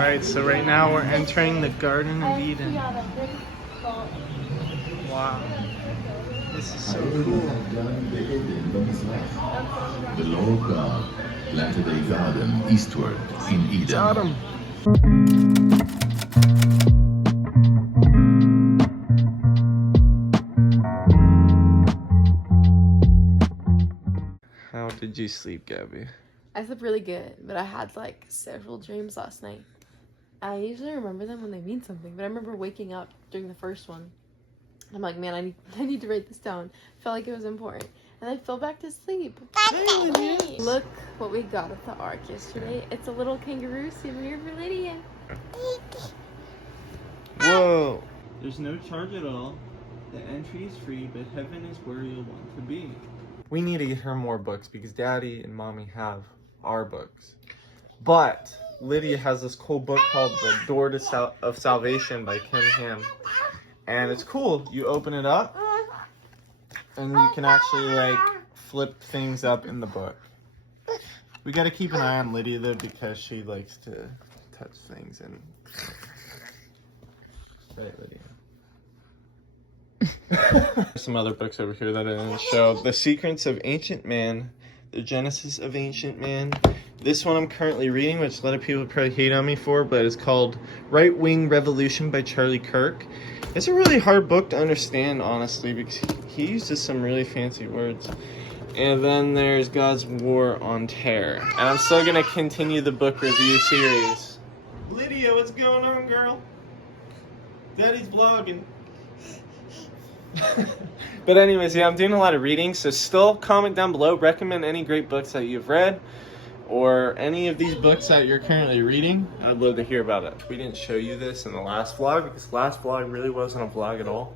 Alright, so right now we're entering the Garden of Eden. Wow. This is so cool. The Lord God planted a garden eastward in Eden. It's autumn. How did you sleep, Gabby? I slept really good, but I had like several dreams last night. I usually remember them when they mean something, but I remember waking up during the first one. I'm like, man, I need to write this down. Felt like it was important. And I fell back to sleep. Look what we got at the Ark yesterday. It's a little kangaroo souvenir for Lydia. Whoa! There's no charge at all. The entry is free, but heaven is where you'll want to be. We need to get her more books because Daddy and Mommy have our books. But Lydia has this cool book called The Door to of Salvation by Ken Ham. And it's cool. You open it up and you can actually like flip things up in the book. We got to keep an eye on Lydia though because she likes to touch things and... Right, Lydia. Some other books over here that I didn't show. The Secrets of Ancient Man, The Genesis of Ancient Man. This one I'm currently reading, which a lot of people probably hate on me for, but it's called Right Wing Revolution by Charlie Kirk. It's a really hard book to understand, honestly, because he uses some really fancy words. And then there's God's War on Terror. And I'm still going to continue the book review series. Lydia, what's going on, girl? Daddy's vlogging. But anyways, yeah, I'm doing a lot of reading, so still comment down below. Recommend any great books that you've read or any of these books that you're currently reading. I'd love to hear about it. We didn't show you this in the last vlog because last vlog really wasn't a vlog at all.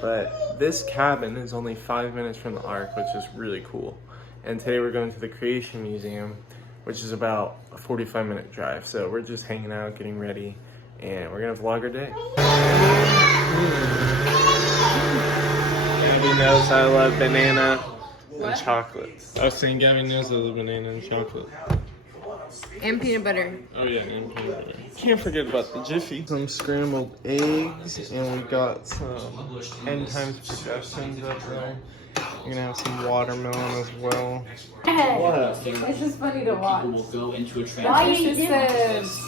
But this cabin is only 5 minutes from the Ark, which is really cool. And today we're going to the Creation Museum, which is about a 45-minute drive. So we're just hanging out, getting ready, and we're gonna vlog our day. Gabby knows I love banana and chocolates. I was saying Gabby knows I love banana and chocolate. And peanut butter. Oh yeah, and peanut butter. Can't forget about the Jiffy. Some scrambled eggs, and we got some End Times Productions up there. We're gonna have some watermelon as well. What? This is funny to watch. People will go into a Why are you doing this?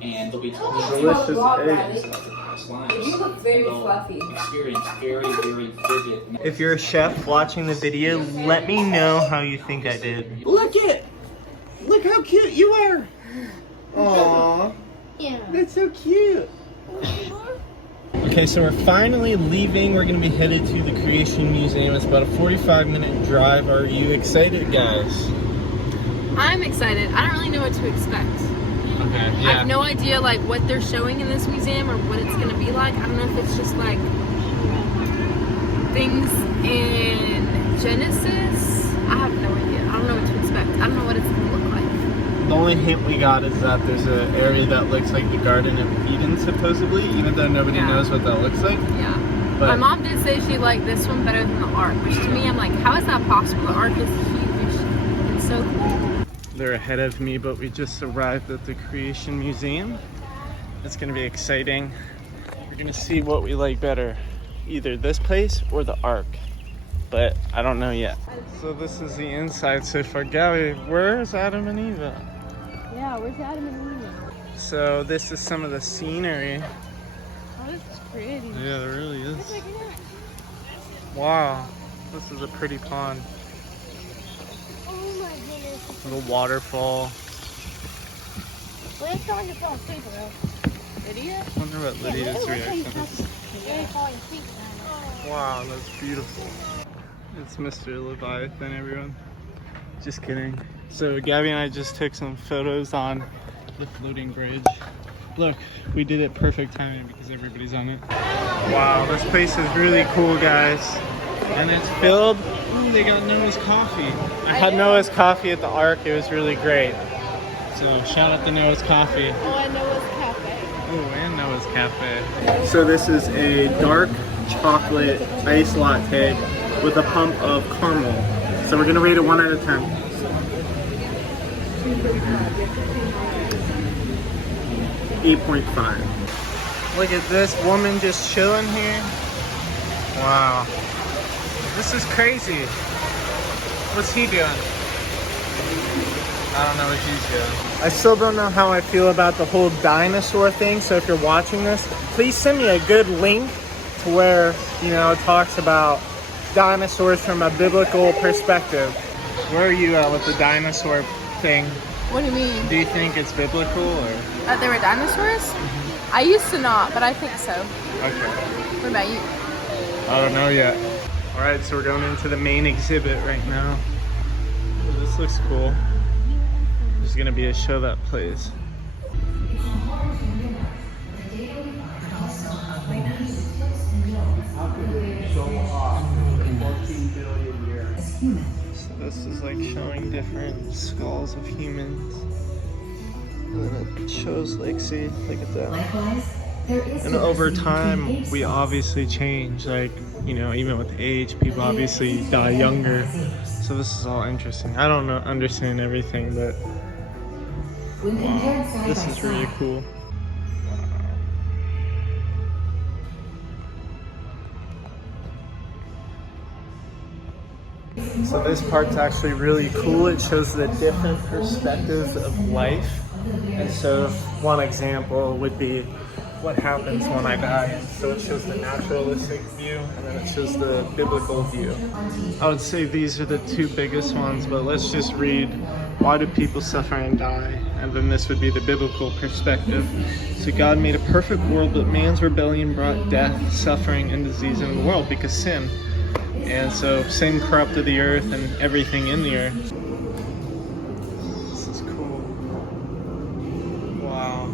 and they'll be told Delicious eggs. You look very fluffy. Experience very, very vivid. If you're a chef watching the video, let me know how you think I did. Look how cute you are. Aww. Yeah. That's so cute. Okay, so we're finally leaving. We're gonna be headed to the Creation Museum. It's about a 45-minute drive. Are you excited, guys? I'm excited. I don't really know what to expect. Okay, I have no idea like what they're showing in this museum or what it's gonna be like. I don't know if it's just like things in Genesis. I have no idea. I don't know what to expect. I don't know what it's gonna look like. The only hint we got is that there's an area that looks like the Garden of Eden, supposedly, even though nobody knows what that looks like. Yeah. But my mom did say she liked this one better than the Ark, which to me, I'm like, how is that possible? The Ark is huge. It's so cool. they're ahead of me, but we just arrived at the Creation Museum. It's gonna be exciting. We're gonna see what we like better, either this place or the Ark, but I don't know yet. So this is the inside so far. Gabby, where's Adam and Eve at? Yeah, where's Adam and Eve? So this is some of the scenery. Oh, this is pretty. Yeah, there really is. Wow, this is a pretty pond. Oh my goodness. Little waterfall. Where's going to fall asleep, Lydia? I wonder what Lydia's reaction is. Really falling asleep now. Wow, that's beautiful. It's Mr. Leviathan, everyone. Just kidding. So Gabby and I just took some photos on the floating bridge. Look, we did it perfect timing because everybody's on it. Wow, this place is really cool, guys. And it's filled. Ooh, they got Noah's Coffee. I had Noah's Coffee at the Ark. It was really great. So shout out to Noah's Coffee. Oh, and Noah's Cafe. Oh, and Noah's Cafe. So this is a dark chocolate ice latte with a pump of caramel. So we're gonna rate it 1 out of 10. 8.5. Look at this woman just chilling here. Wow. This is crazy. What's he doing? I don't know what he's doing. I still don't know how I feel about the whole dinosaur thing. So if you're watching this, please send me a good link to where, you know, it talks about dinosaurs from a biblical perspective. Where are you at with the dinosaur thing? What do you mean? Do you think it's biblical or? That they were dinosaurs? I used to not, but I think so. Okay. What about you? I don't know yet. All right, so we're going into the main exhibit right now. Ooh, this looks cool. There's gonna be a show that plays. So this is like showing different skulls of humans. And then it shows like, see, look at that. And over time, we obviously change. Like, you know, even with age, people obviously die younger. So this is all interesting. I don't understand everything, but wow, this is really cool. So this part's actually really cool. It shows the different perspectives of life. And so one example would be what happens when I die. So it shows the naturalistic view and then it shows the biblical view. I would say these are the two biggest ones, but let's just read why do people suffer and die? And then this would be the biblical perspective. So God made a perfect world, but man's rebellion brought death, suffering, and disease into the world because sin. And so sin corrupted the earth and everything in the earth. This is cool. Wow.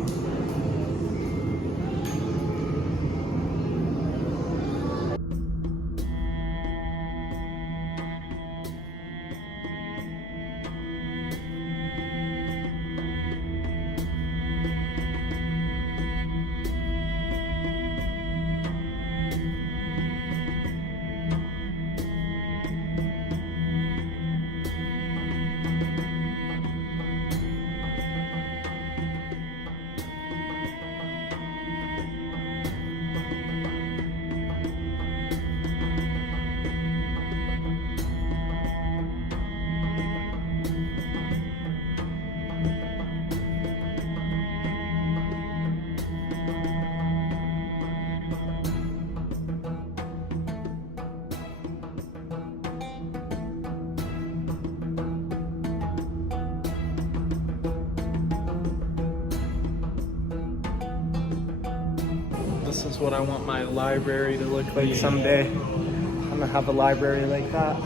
This is what I want my library to look like someday. I'm gonna have a library like that.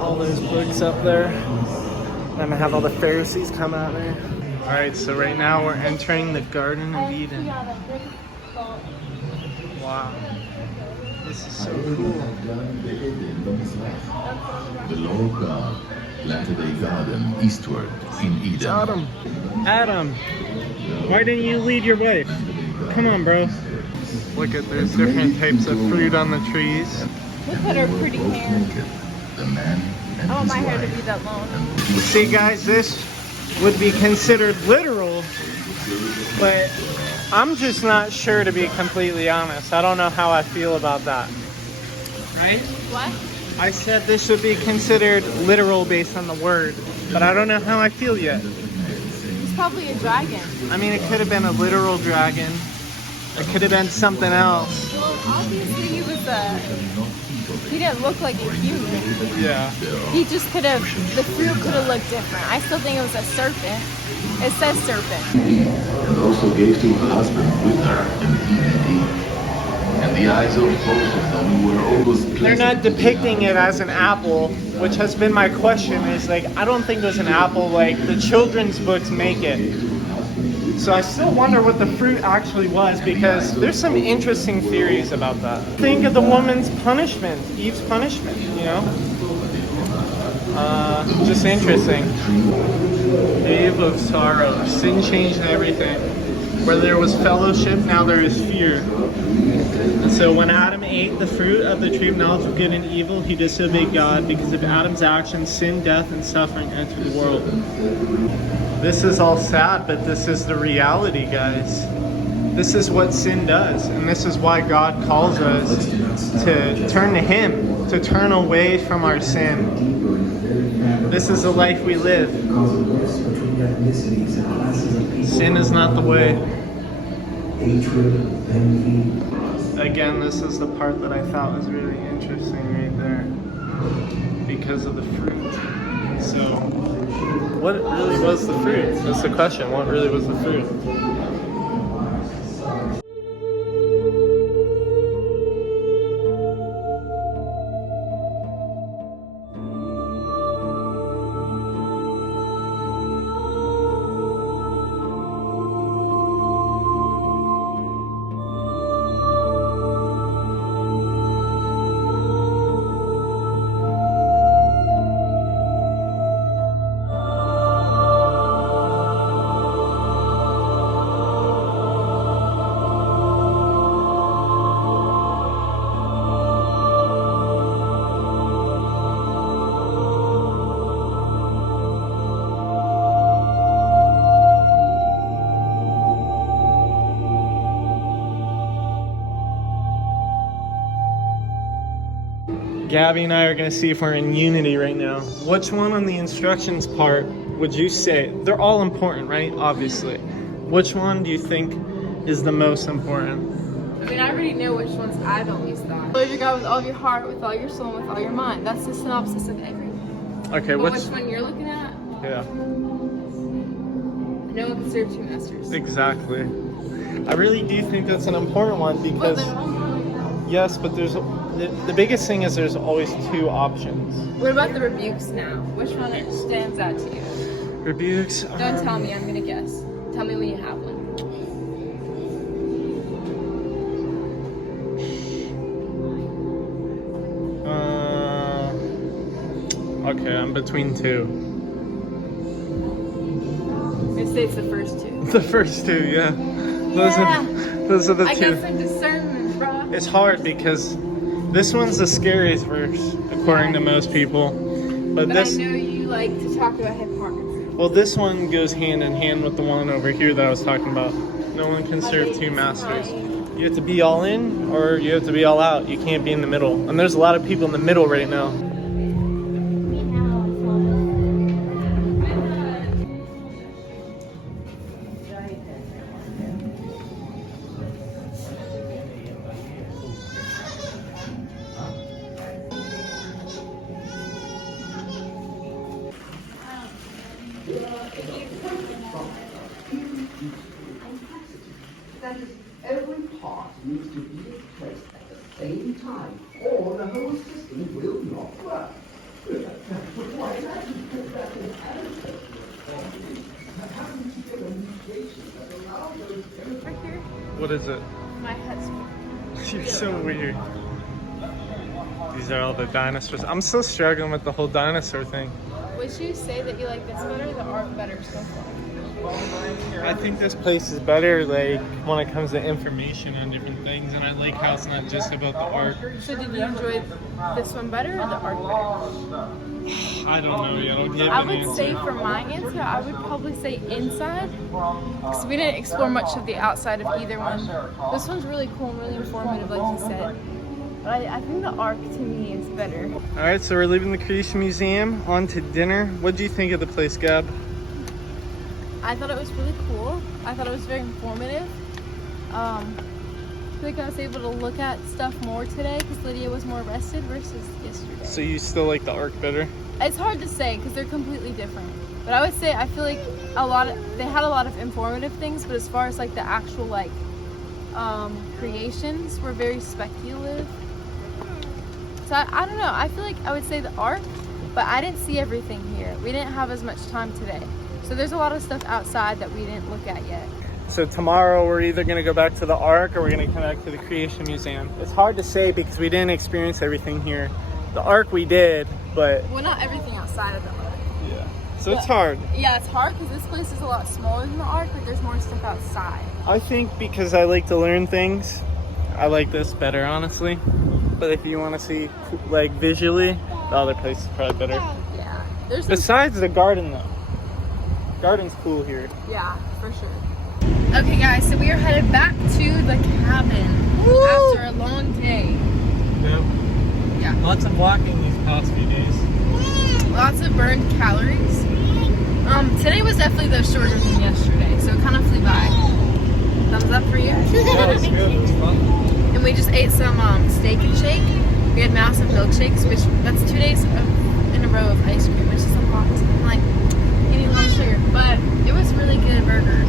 All those books up there. I'm gonna have all the Pharisees come out there. All right, so right now we're entering the Garden of Eden. Wow. This is so cool. The Lord God planted a garden eastward in Eden. Adam, why didn't you lead your wife? Come on, bro. Look at, there's different types of fruit on the trees. Look at her pretty hair. The man and I want his my hair to wife. be that long. See, guys, this would be considered literal, but I'm just not sure, to be completely honest. I don't know how I feel about that. Right? What? I said this would be considered literal based on the word, but I don't know how I feel yet. He's probably a dragon. I mean, it could have been a literal dragon. It could have been something else. Well, obviously he was he didn't look like a human. Yeah. He just could have, the fruit could have looked different. I still think it was a serpent. It says serpent. And also gave to her husband with her, and he did eat. And the eyes of both of them were almost pleasant. They're not depicting it as an apple, which has been my question, is like, I don't think it was an apple like the children's books make it. So I still wonder what the fruit actually was, because there's some interesting theories about that. Think of the woman's punishment, Eve's punishment, you know? Just interesting. Eve of sorrow, sin changed everything. Where there was fellowship, now there is fear. And so when Adam ate the fruit of the tree of knowledge of good and evil, he disobeyed God. Because of Adam's actions, sin, death, and suffering entered the world. This is all sad, but this is the reality, guys. This is what sin does. And this is why God calls us to turn to Him, to turn away from our sin. This is the life we live. Sin is not the way. Again, this is the part that I thought was really interesting right there. Because of the fruit. So, what really was the fruit? That's the question. What really was the fruit? Gabby and I are going to see if we're in unity right now. Which one on the instructions part would you say? They're all important, right? Obviously. Which one do you think is the most important? I mean, I already know which ones I've always thought. Love your God with all of your heart, with all your soul, and with all your mind. That's the synopsis of everything. Okay, but which one you're looking at? Yeah. No one can serve two masters. Exactly. I really do think that's an important one because... Yes, but there's... The biggest thing is there's always two options. What about the rebukes now? Which one stands out to you? Rebukes? Don't tell me, I'm going to guess. Tell me when you have one. Okay, I'm between two. I'm going to say it's the first two. The first two, yeah. Those are the two. I got some discernment, bro. It's hard because this one's the scariest verse, according to most people. But this, I know you like to talk about hypocrisy. well, this one goes hand in hand with the one over here that I was talking about. No one can serve two masters. You have to be all in or you have to be all out. You can't be in the middle. And there's a lot of people in the middle right now. That is, every part needs to be in place at the same time, or the whole system will not work. Why, imagine that in adequate having to get a mutation that allows those Right here, What is it? my head's You're so weird. These are all the dinosaurs. I'm still struggling with the whole dinosaur thing. Would you say that you like this better or the art better so far? I think this place is better, like, when it comes to information on different things, and I like how it's not just about the art. So did you enjoy this one better or the art better? I don't know yet. I'll give I an would answer. say for my answer, I would probably say inside, because we didn't explore much of the outside of either one. This one's really cool and really informative, like you said. But I think the arc to me is better. All right, so we're leaving the Creation Museum, on to dinner. What do you think of the place, Gab? I thought it was really cool. I thought it was very informative. I feel like I was able to look at stuff more today because Lydia was more rested versus yesterday. So you still like the arc better? It's hard to say because they're completely different. But I would say I feel like they had a lot of informative things, but as far as like the actual like creations were very speculative. So I don't know. I feel like I would say the arc, but I didn't see everything here. We didn't have as much time today. So there's a lot of stuff outside that we didn't look at yet. So tomorrow we're either going to go back to the Ark or we're going to come back to the Creation Museum. It's hard to say because we didn't experience everything here. The Ark we did, but... Well, not everything outside of the arc. Yeah. So it's hard. Yeah, it's hard because this place is a lot smaller than the Ark, but there's more stuff outside. I think because I like to learn things, I like this better, honestly. But if you want to see, like, visually, the other place is probably better. Yeah. There's some, Besides the garden, though. Garden's cool here. yeah, for sure. Okay, guys, so we are headed back to the cabin after a long day. Yep. Yeah. Lots of walking these past few days. Lots of burned calories. Today was definitely the shorter than yesterday, so it kind of flew by. Thumbs up for you. Yeah, it was good. It was fun. And we just ate some steak and shake. We had massive milkshakes, which that's 2 days in a row of ice cream, which is a lot. I'm like eating a lot of sugar, but it was really good burger.